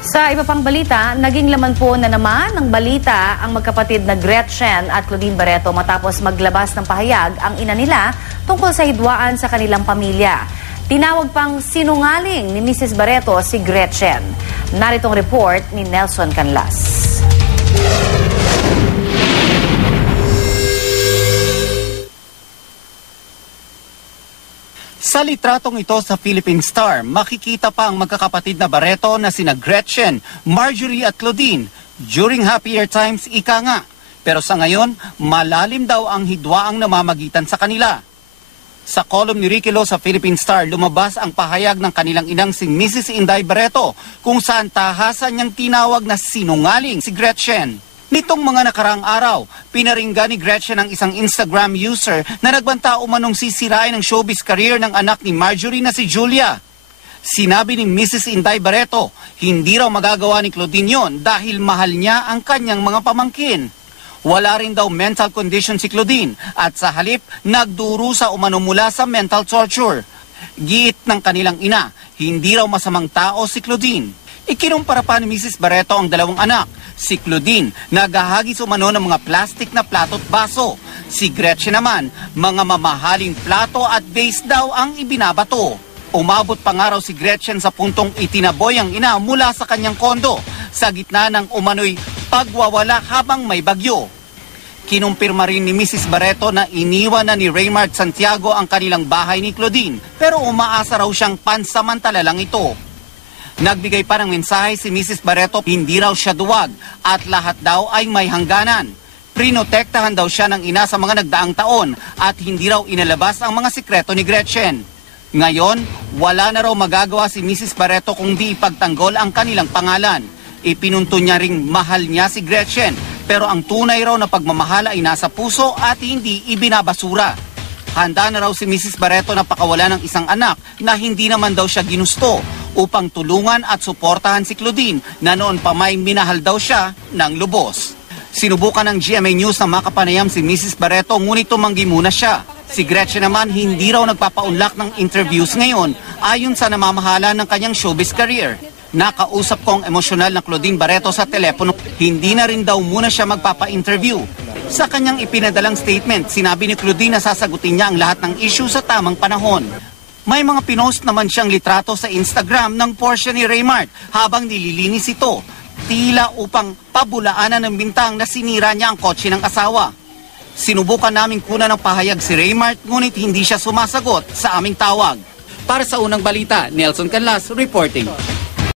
Sa iba pang balita, naging laman po na naman ng balita ang magkapatid na Gretchen at Claudine Barreto matapos maglabas ng pahayag ang ina nila tungkol sa hidwaan sa kanilang pamilya. Tinawag pang sinungaling ni Mrs. Barreto si Gretchen. Narito ang report ni Nelson Canlas. Sa litratong ito sa Philippine Star, makikita pa ang magkakapatid na Barreto na sina Gretchen, Marjorie at Claudine. During happier times, ika nga. Pero sa ngayon, malalim daw ang hidwaang namamagitan sa kanila. Sa column ni Ricky Lo sa Philippine Star, lumabas ang pahayag ng kanilang inang si Mrs. Inday Barreto kung saan tahasan niyang tinawag na sinungaling si Gretchen. Nitong mga nakaraang araw, pinaringgan ni Gretchen ang isang Instagram user na nagbanta umanong sisirain ang showbiz career ng anak ni Marjorie na si Julia. Sinabi ni Mrs. Inday Barreto, hindi raw magagawa ni Claudine yon dahil mahal niya ang kanyang mga pamangkin. Wala rin daw mental condition si Claudine at sa halip nagdurusa umano mula sa mental torture. Giit ng kanilang ina, hindi raw masamang tao si Claudine. Ikinumpara pa ni Mrs. Barreto ang dalawang anak. Si Claudine, naghahagis umano ng mga plastic na plato at baso. Si Gretchen naman, mga mamahaling plato at vase daw ang ibinabato. Umabot pa nga raw si Gretchen sa puntong itinaboy ang ina mula sa kanyang kondo sa gitna ng umano'y pagwawala habang may bagyo. Kinumpirma rin ni Mrs. Barreto na iniwan na ni Raymart Santiago ang kanilang bahay ni Claudine pero umaasa raw siyang pansamantala lang ito. Nagbigay pa ng mensahe si Mrs. Barreto, hindi raw siya duwag at lahat daw ay may hangganan. Prinotektahan daw siya ng ina sa mga nagdaang taon at hindi raw inalabas ang mga sikreto ni Gretchen. Ngayon, wala na raw magagawa si Mrs. Barreto kung di ipagtanggol ang kanilang pangalan. Ipinunto niya ring mahal niya si Gretchen pero ang tunay raw na pagmamahal ay nasa puso at hindi ibinabasura. Handa na raw si Mrs. Barreto na pakawala ng isang anak na hindi naman daw siya ginusto upang tulungan at suportahan si Claudine na noon pa may minahal daw siya ng lubos. Sinubukan ng GMA News na makapanayam si Mrs. Barreto ngunit tumanggi muna siya. Si Gretchen naman hindi raw nagpapaunlak ng interviews ngayon ayon sa namamahala ng kanyang showbiz career. Nakausap ko ang emosyonal na Claudine Barreto sa telepono, hindi na rin daw muna siya magpapa-interview. Sa kanyang ipinadalang statement, sinabi ni Claudine na sasagutin niya ang lahat ng issue sa tamang panahon. May mga pinost naman siyang litrato sa Instagram ng Porsche ni Raymart habang nililinis ito, tila upang pabulaanan ng bintang na sinira niya ang kotse ng asawa. Sinubukan naming kunan ng pahayag si Raymart ngunit hindi siya sumasagot sa aming tawag. Para sa unang balita, Nelson Canlas reporting.